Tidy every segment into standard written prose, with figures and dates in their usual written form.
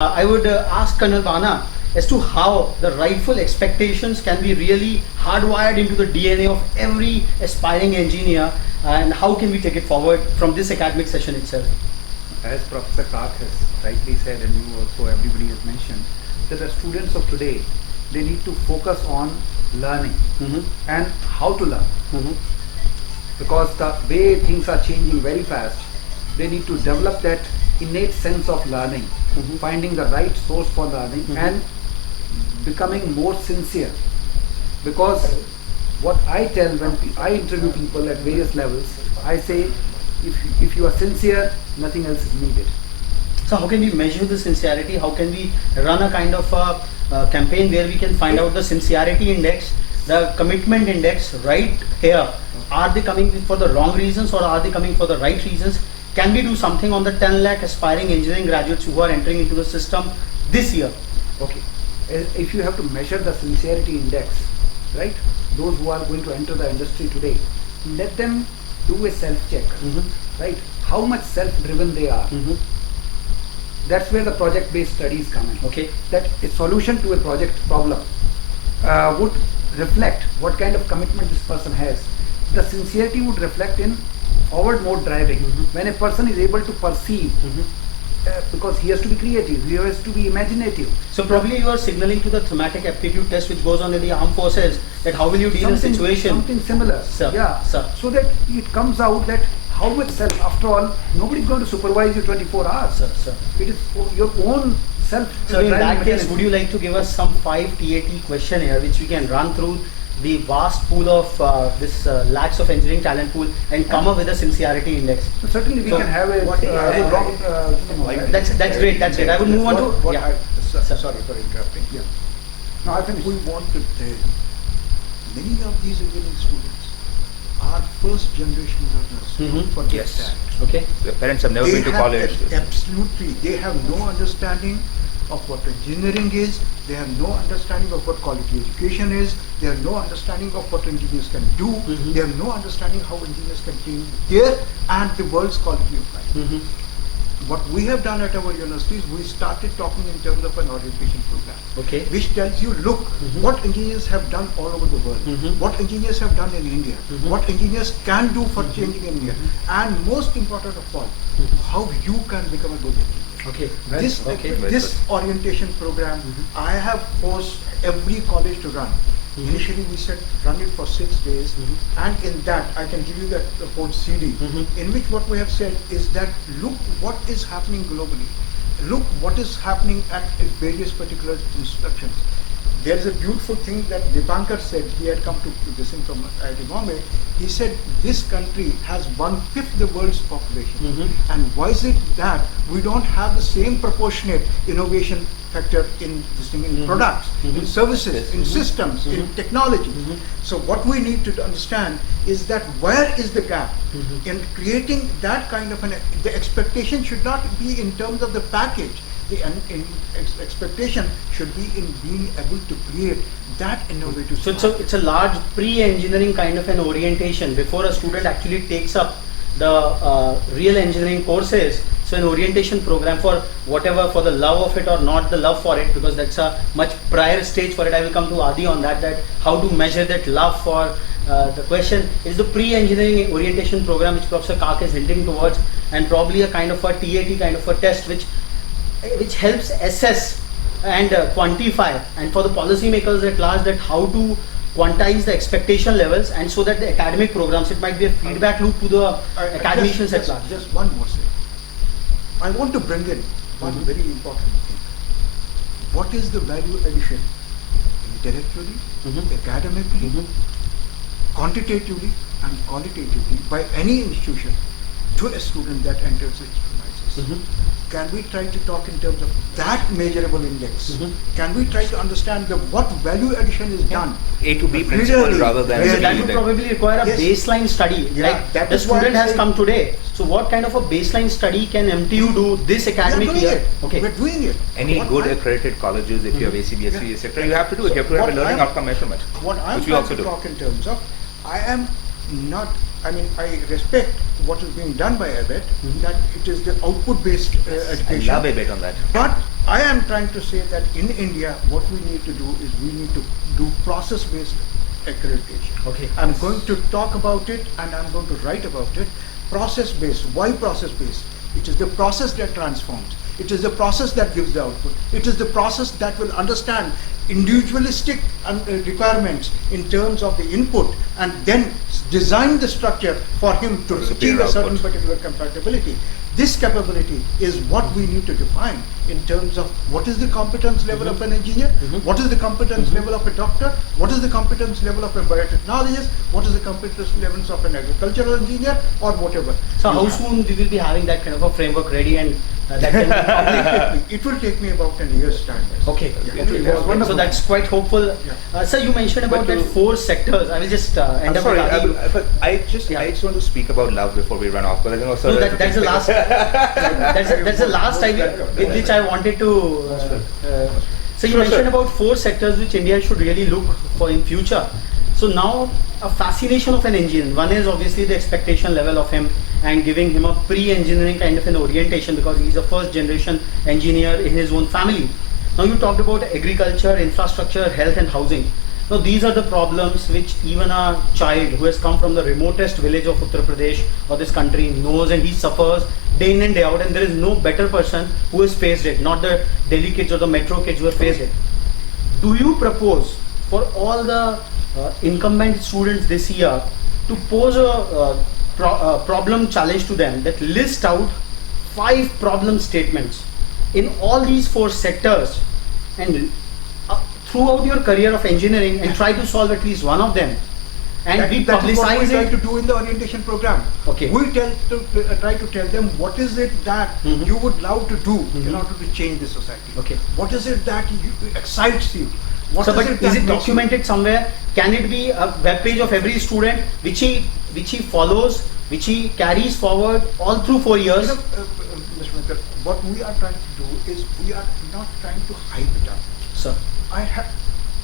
I would ask Colonel Bana as to how the rightful expectations can be really hardwired into the DNA of every aspiring engineer, and how can we take it forward from this academic session itself? As Professor Kak has rightly said, and you also everybody has mentioned, that the students of today, they need to focus on learning and how to learn. Because the way things are changing very fast, they need to develop that innate sense of learning, finding the right source for learning and becoming more sincere. Because what I tell when I interview people at various levels, I say, if you are sincere, nothing else is needed. So how can we measure the sincerity? How can we run a kind of a campaign where we can find out the sincerity index, the commitment index right here? Are they coming for the wrong reasons or are they coming for the right reasons? Can we do something on the 10 lakh aspiring engineering graduates who are entering into the system this year? Okay. If you have to measure the sincerity index, right? Those who are going to enter the industry today, let them do a self-check, right? How much self-driven they are. That's where the project-based studies come in. Okay. That a solution to a project problem would reflect what kind of commitment this person has. The sincerity would reflect in forward mode driving. When a person is able to perceive, because he has to be creative, he has to be imaginative. So probably you are signaling to the thematic aptitude test which goes on in the armed forces that how will you deal in a situation? Something similar. Sir, yeah. Sir. So that it comes out that how much self, after all, nobody is going to supervise you 24 hours. Sir. It is your own self. So in that case, would you like to give us some 5 TAT questionnaire which we can run through the vast pool of this lakhs of engineering talent pool and come up with a sincerity index? So certainly we can have a that's great. That's great. I would move on to Sorry for interrupting. Yeah. No, I think We want to tell many of these engineering students are first generation learners. Don't forget Yes. that. Okay. The parents have never They been to have college. Absolutely. They have no understanding of what engineering is. They have no understanding of what quality education is. They have no understanding of what engineers can do. They have no understanding how engineers can change their and the world's quality of life. What we have done at our universities, we started talking in terms of an orientation program, Okay. which tells you, look, what engineers have done all over the world, what engineers have done in India, what engineers can do for changing India, and most important of all, how you can become a good engineer. Okay. This orientation program, I have forced every college to run. Initially we said run it for 6 days, and in that I can give you that whole CD, in which what we have said is that look what is happening globally, look what is happening at various particular instructions. There is a beautiful thing that Dipankar said. He had come to this thing from IIT Bombay. He said this country has 1/5 the world's population, and why is it that we don't have the same proportionate innovation factor in this thing, in products, in services, in systems, in technology? So what we need to understand is that where is the gap in creating that kind of the expectation should not be in terms of the package. The expectation should be in being able to create that innovative. So it's a large pre-engineering kind of an orientation before a student actually takes up the real engineering courses. So an orientation program for whatever, for the love of it or not the love for it, because that's a much prior stage for it. I will come to Adi on that how to measure that love for the question is the pre-engineering orientation program which Professor Kak is hinting towards, and probably a kind of a TAT kind of a test which helps assess and quantify, and for the policymakers at large, that how to quantize the expectation levels, and so that the academic programs, it might be a feedback loop to the academicians at large. Just one more thing. I want to bring in one very important thing. What is the value addition intellectually, academically, quantitatively and qualitatively by any institution to a student that enters its premises? Can we try to talk in terms of that measurable index? Can we try to understand what value addition is done? A to B principle rather than So C. that would probably require a Yes. baseline study. Yeah, Like that the is why student I has say- come today. So what kind of a baseline study can MTU do this We are academic doing year? it. Okay. We're doing it. Any What good I- accredited colleges, if you have ACBSC, etc., you have to do it. You have to have a What learning I'm- outcome measurement, What I'm which we trying also to do. talk in terms of, I am not, I respect what is being done by ABET, that it is the output-based I education. love a bit on that. But I am trying to say that in India, what we need to do is we need to do process-based accreditation. Okay. I'm going to talk about it and I'm going to write about it. Process-based. Why process-based? It is the process that transforms. It is the process that gives the output. It is the process that will understand individualistic requirements in terms of the input and then design the structure for him to achieve a certain particular compatibility. This capability is what we need to define in terms of what is the competence level of an engineer, what is the competence level of a doctor, what is the competence level of a biotechnologist, what is the competence levels of an agricultural engineer or whatever. So how soon we will be having that kind of a framework ready and that can be public? It will take me about an year's time. Yes. Okay. Yeah. Okay. That's So wonderful. that's quite hopeful. Sir, you mentioned about But that 4 sectors. I will just end I'm up sorry, with asking you. but I just want to speak about love before we run off. Because I know, sir, No, that's the last. that's the last I with which I wanted to. So you Sure, mentioned sir. about 4 sectors which India should really look for in future. So now a fascination of an engineer. One is obviously the expectation level of him and giving him a pre-engineering kind of an orientation because he's a first generation engineer in his own family. Now you talked about agriculture, infrastructure, health and housing. Now these are the problems which even a child who has come from the remotest village of Uttar Pradesh or this country knows, and he suffers day in and day out, and there is no better person who has faced it, not the Delhi kids or the metro kids who have faced it. Do you propose for all the incumbent students this year to pose a problem challenge to them that list out 5 problem statements in all these 4 sectors and throughout your career of engineering and try to solve at least one of them and we that is what we publicize try it? to do in the orientation program. Okay. We try to tell them what is it that you would love to do in order to change the society. Okay. What is it that excites you? What So, but that is it makes you- documented somewhere? Can it be a web page of every student which he follows, which he carries forward all through 4 years? You know, Mr. Mehta, what we are trying to do is we are not trying to hype it up. Sir.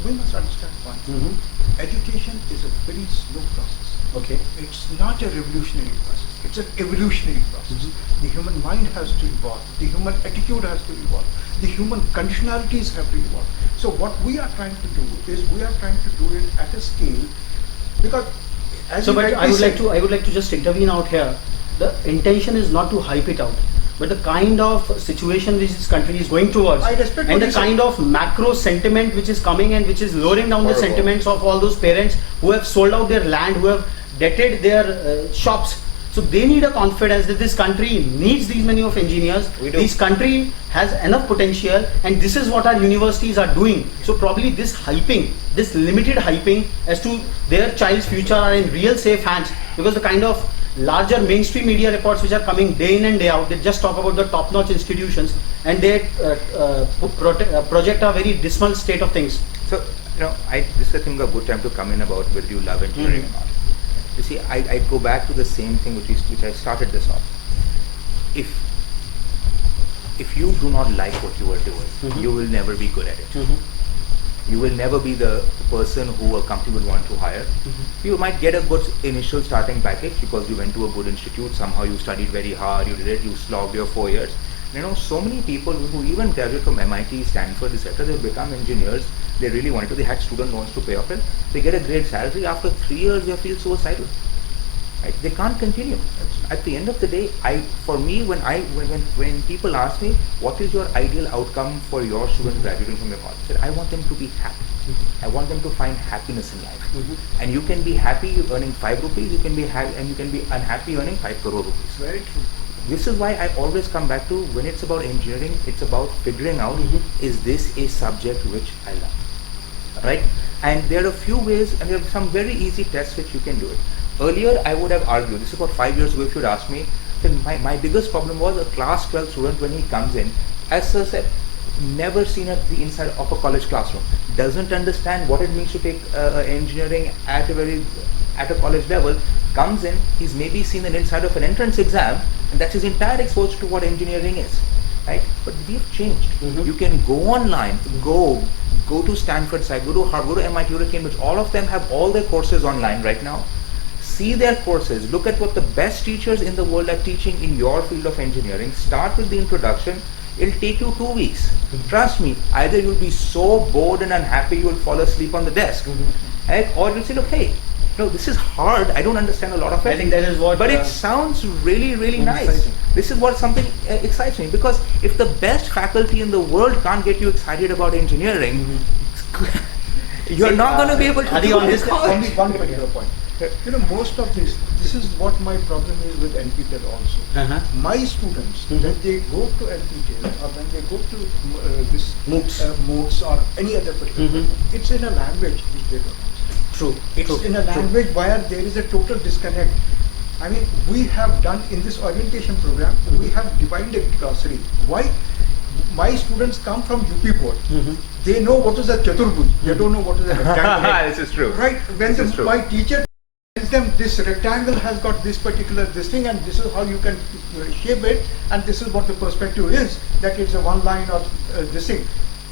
We must understand one. Education is a very slow process. Okay. It's not a revolutionary process. It's an evolutionary process. The human mind has to evolve. The human attitude has to evolve. The human conditionalities have to evolve. So what we are trying to do is we are trying to do it at a scale because as So, you but rightly I would said- like to just intervene out here. The intention is not to hype it out, but the kind of situation which this country is going towards, I respect and what the you said. kind of macro sentiment which is coming and which is lowering down the Horrible. sentiments of all those parents who have sold out their land, who have debted their shops. So they need a confidence that this country needs these many of engineers. We do. This country has enough potential, and this is what our universities are doing. So probably this hyping, this limited hyping as to their child's future are in real safe hands, because the kind of larger mainstream media reports which are coming day in and day out, they just talk about the top-notch institutions and they project a very dismal state of things. So, this is I think a good time to come in about whether you love engineering or not. You see, I go back to the same thing which I started this off. If you do not like what you are doing, you will never be good at it. You will never be the person who a company will want to hire. You might get a good initial starting package because you went to a good institute, somehow you studied very hard, you did it, you slogged your 4 years. So many people who even graduate from MIT, Stanford, etc., they become engineers. They really wanted to. They had student loans to pay off it. They get a great salary. After 3 years, they feel suicidal. Right? They can't continue. At the end of the day, when people ask me, what is your ideal outcome for your students graduating from your college? I said, I want them to be happy. I want them to find happiness in life. And you can be happy earning 5 rupees. You can be happy, and you can be unhappy earning 5 crore rupees. Very true. This is why I always come back to, when it's about engineering, it's about figuring out, is this a subject which I love, right? And there are a few ways, and there are some very easy tests which you can do it. Earlier, I would have argued, this is about 5 years ago if you'd asked me, that my biggest problem was a class 12 student when he comes in, as Sir said, never seen the inside of a college classroom, doesn't understand what it means to take engineering at a college level, comes in, he's maybe seen an inside of an entrance exam, and that's his entire exposure to what engineering is, right? But we've changed. You can go online, go to Stanford site, go to Harvard, go to MIT, go to Cambridge. All of them have all their courses online right now. See their courses. Look at what the best teachers in the world are teaching in your field of engineering. Start with the introduction. It'll take you 2 weeks. Trust me, either you'll be so bored and unhappy you'll fall asleep on the desk, right? Or you'll say, look, hey, no, this is hard. I don't understand a lot of it. I think that is what. But it sounds really, really nice. Exciting. This is what something excites me, because if the best faculty in the world can't get you excited about engineering, you're See, not going to be able to Adi, do on it. this- Only one particular point. You know, most of this is what my problem is with NPTEL also. Uh-huh. My students, Mhm. when they go to NPTEL or when they go to this MOOCs. MOOCs or any other particular, Mhm. it's in a language which they don't understand. True. It's True. in a True. language where there is a total disconnect. I mean, we have done in this orientation program, we have divided a glossary. Why? My students come from UP board. Mhm. They know what is a chaturbhuj. They don't know what is a rectangle. This is true. Right? When This is true. my teacher tells them this rectangle has got this particular this thing and this is how you can shape it and this is what the perspective is, that it's a one line or this thing.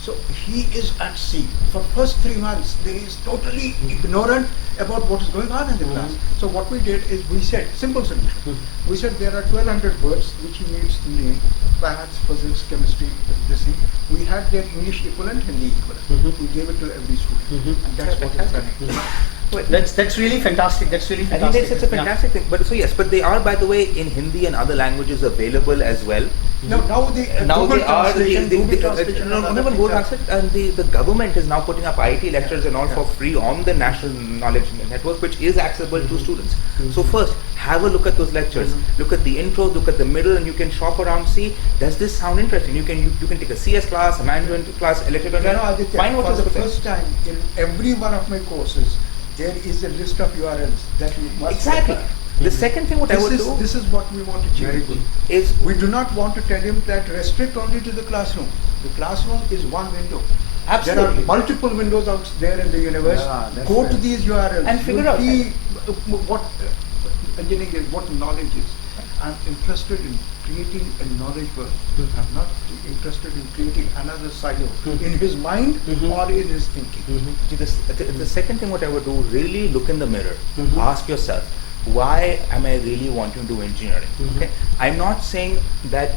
So he is at sea. For first 3 months, they is totally ignorant about what is going on in the class. So what we did is we said, simple solution. We said there are 1200 words which he needs to name, maths, physics, chemistry, this thing. We had their English equivalent, Hindi equivalent. We gave it to every student. And that's what is done. Wait, That's really fantastic. That's really I think fantastic. that's a fantastic thing. But so yes, but they are, by the way, in Hindi and other languages available as well. Now the Now Google they are translation, Google no, translation and not other even things Google are- Translate, and the government is now putting up IT lectures and all for free on the National Knowledge Network, which is accessible to students. So first, have a look at those lectures. Look at the intro, look at the middle, and you can shop around. See, does this sound interesting? You can take a CS class, a management class, electrical. You know, Aditya, Find what for is the the thing. first time in every one of my courses, there is a list of URLs that you must Exactly. refer. The second thing what I would do This is what we want to change. is We do not want to tell him that restrict only to the classroom. The classroom is one window. There Absolutely. are multiple windows out there in the universe. Yeah, that's Go right. to these URLs And figure You'll out- see what engineering is, what knowledge is. I'm interested in creating a knowledge world. I'm not interested in creating another silo in his mind or in his thinking. See, the second thing what I would do, really look in the mirror. Ask yourself, why am I really wanting to do engineering? Okay? I'm not saying that,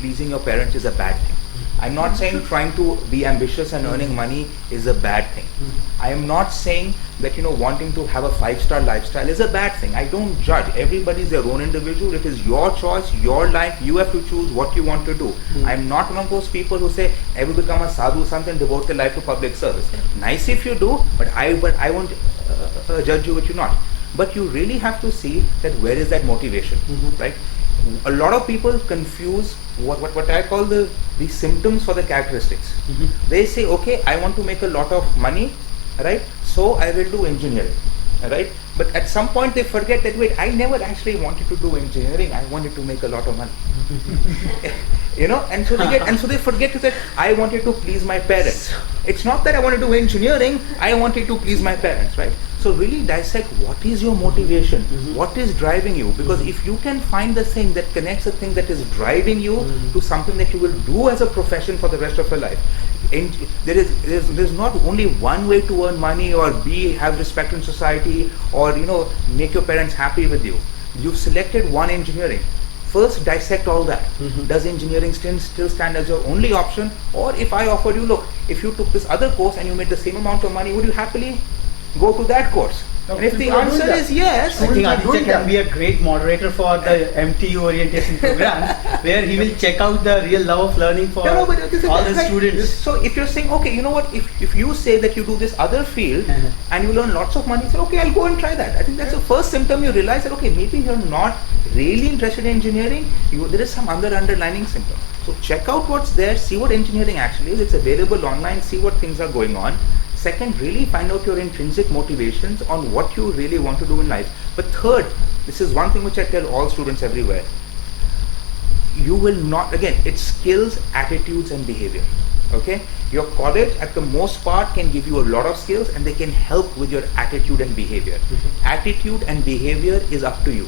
pleasing your parents is a bad thing. I'm not saying trying to be ambitious and earning money is a bad thing. I am not saying that, wanting to have a 5-star lifestyle is a bad thing. I don't judge. Everybody is their own individual. It is your choice, your life. You have to choose what you want to do. I'm not one of those people who say, I will become a sadhu sant and devote their life to public service. Nice if you do, but I won't judge you if you're not. But you really have to see that where is that motivation, right? A lot of people confuse what I call the symptoms for the characteristics. They say, okay, I want to make a lot of money, right? So I will do engineering, right? But at some point they forget that, wait, I never actually wanted to do engineering. I wanted to make a lot of money. And so they forget to say, I wanted to please my parents. It's not that I want to do engineering, I wanted to please my parents, right? So really dissect what is your motivation, what is driving you, because if you can find the thing that connects the thing that is driving you to something that you will do as a profession for the rest of your life. There's not only one way to earn money or have respect in society or make your parents happy with you. You've selected one engineering. First dissect all that. Does engineering still stand as your only option? Or if I offered you, look, if you took this other course and you made the same amount of money, would you happily go to that course? Now, And if the people are doing answer that. is yes, I think Students are Aditya doing can that. be a great moderator for the MTU orientation programs, where he will check out the real love of learning for No, but this is all his right. students. So if you're saying, okay, you know what, if you say that you do this other field and you learn lots of money, say, okay, I'll go and try that. I think that's the first symptom you realize that, okay, maybe you're not really interested in engineering, there is some other underlying symptom. So check out what's there, see what engineering actually is. It's available online, see what things are going on. Second, really find out your intrinsic motivations on what you really want to do in life. But third, this is one thing which I tell all students everywhere. You will not, again, it's skills, attitudes and behavior. Okay? Your college at the most part can give you a lot of skills and they can help with your attitude and behavior. Attitude and behavior is up to you.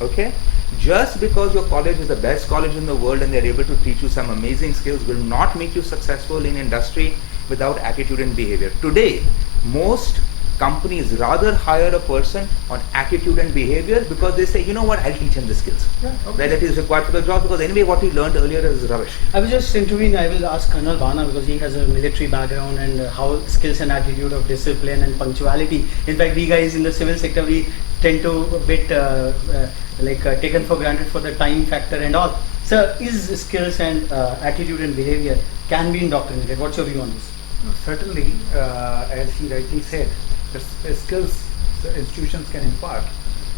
Okay? Just because your college is the best college in the world and they're able to teach you some amazing skills will not make you successful in industry without attitude and behavior. Today, most companies rather hire a person on attitude and behavior because they say, you know what, I'll teach him the skills. That is required for the job, because anyway what he learned earlier is rubbish. I was just interviewing, I will ask Colonel Bana because he has a military background and how skills and attitude of discipline and punctuality. In fact, we guys in the civil sector, we tend to a bit taken for granted for the time factor and all. So is skills and attitude and behavior can be indoctrinated? What's your view on this? No, certainly, as he rightly said, the skills the institutions can impart,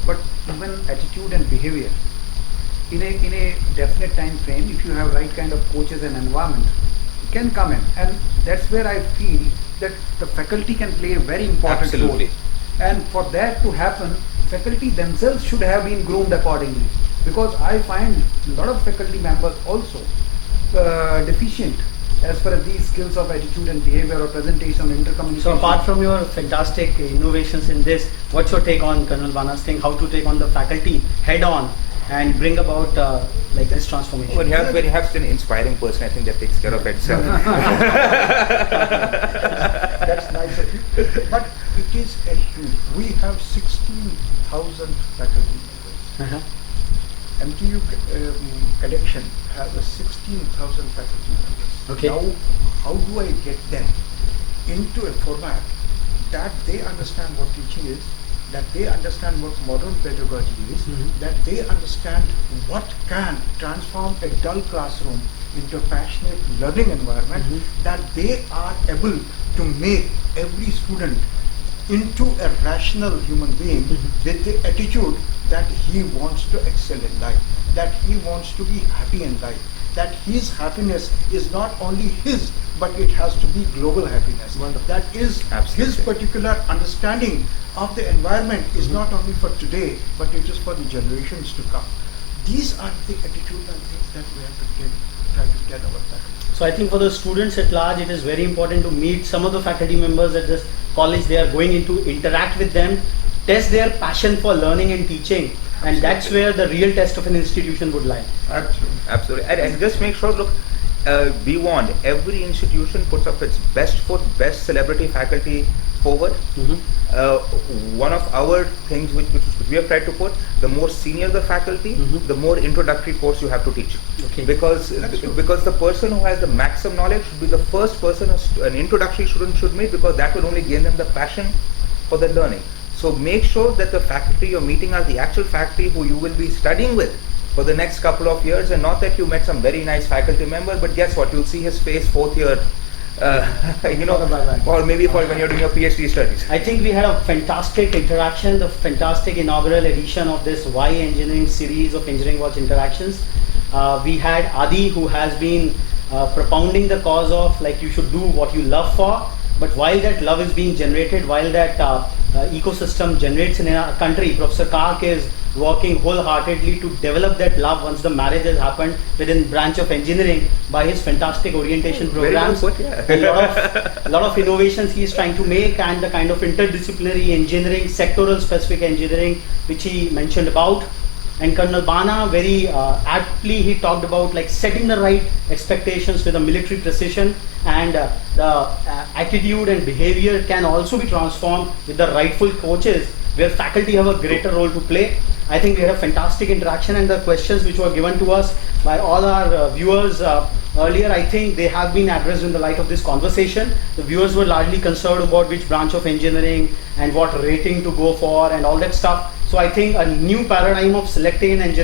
but even attitude and behavior, in a definite time frame, if you have right kind of coaches and environment, can come in, and that's where I feel that the faculty can play a very important Absolutely. role. And for that to happen, faculty themselves should have been groomed accordingly, because I find a lot of faculty members also deficient as far as these skills of attitude and behavior or presentation, intercommunication. So apart from your fantastic innovations in this, what's your take on Colonel Bana's thing, how to take on the faculty head on and bring about this transformation? When you have an inspiring person, I think that takes care of itself. That's nice of you. But it is a huge. We have 16,000 faculty members. Uh-huh. MTU collection has a 16,000 faculty members. Okay. Now, how do I get them into a format that they understand what teaching is, that they understand what modern pedagogy is, that they understand what can transform a dull classroom into a passionate learning environment, that they are able to make every student into a rational human being with the attitude that he wants to excel in life, that he wants to be happy in life, that his happiness is not only his, but it has to be global happiness. That is Absolutely. his particular understanding of the environment is not only for today, but it is for the generations to come. These are the attitudinal things that we have to try to get our faculty. So I think for the students at large, it is very important to meet some of the faculty members at this college they are going into, interact with them, test their passion for learning and teaching, and that's where the real test of an institution would lie. Absolutely. And just make sure, look, we want every institution puts up its best foot, best celebrity faculty forward. One of our things which we have tried to put, the more senior the faculty, the more introductory course you have to teach. Okay. Because the person who has the maximum knowledge should be the first person an introductory student should meet, because that will only gain them the passion for the learning. So make sure that the faculty you're meeting are the actual faculty who you will be studying with for the next couple of years, and not that you met some very nice faculty member, but guess what, you'll see his face fourth year, or maybe for when you're doing your PhD studies. I think we had a fantastic interaction, the fantastic inaugural edition of this Why Engineering series of Engineering Watch interactions. We had Adi, who has been propounding the cause of you should do what you love for, but while that love is being generated, while that ecosystem generates in a country, Professor Kark is working wholeheartedly to develop that love once the marriage has happened within branch of engineering by his fantastic orientation Very well programs. put, yeah. A lot of innovations he is trying to make, and the kind of interdisciplinary engineering, sectoral specific engineering which he mentioned about. And Colonel Bana very aptly he talked about setting the right expectations with a military precision, and the attitude and behavior can also be transformed with the rightful coaches, where faculty have a greater role to play. I think we had a fantastic interaction, and the questions which were given to us by all our viewers earlier, I think they have been addressed in the light of this conversation. The viewers were largely concerned about which branch of engineering and what rating to go for and all that stuff. So I think a new paradigm of selecting an engineering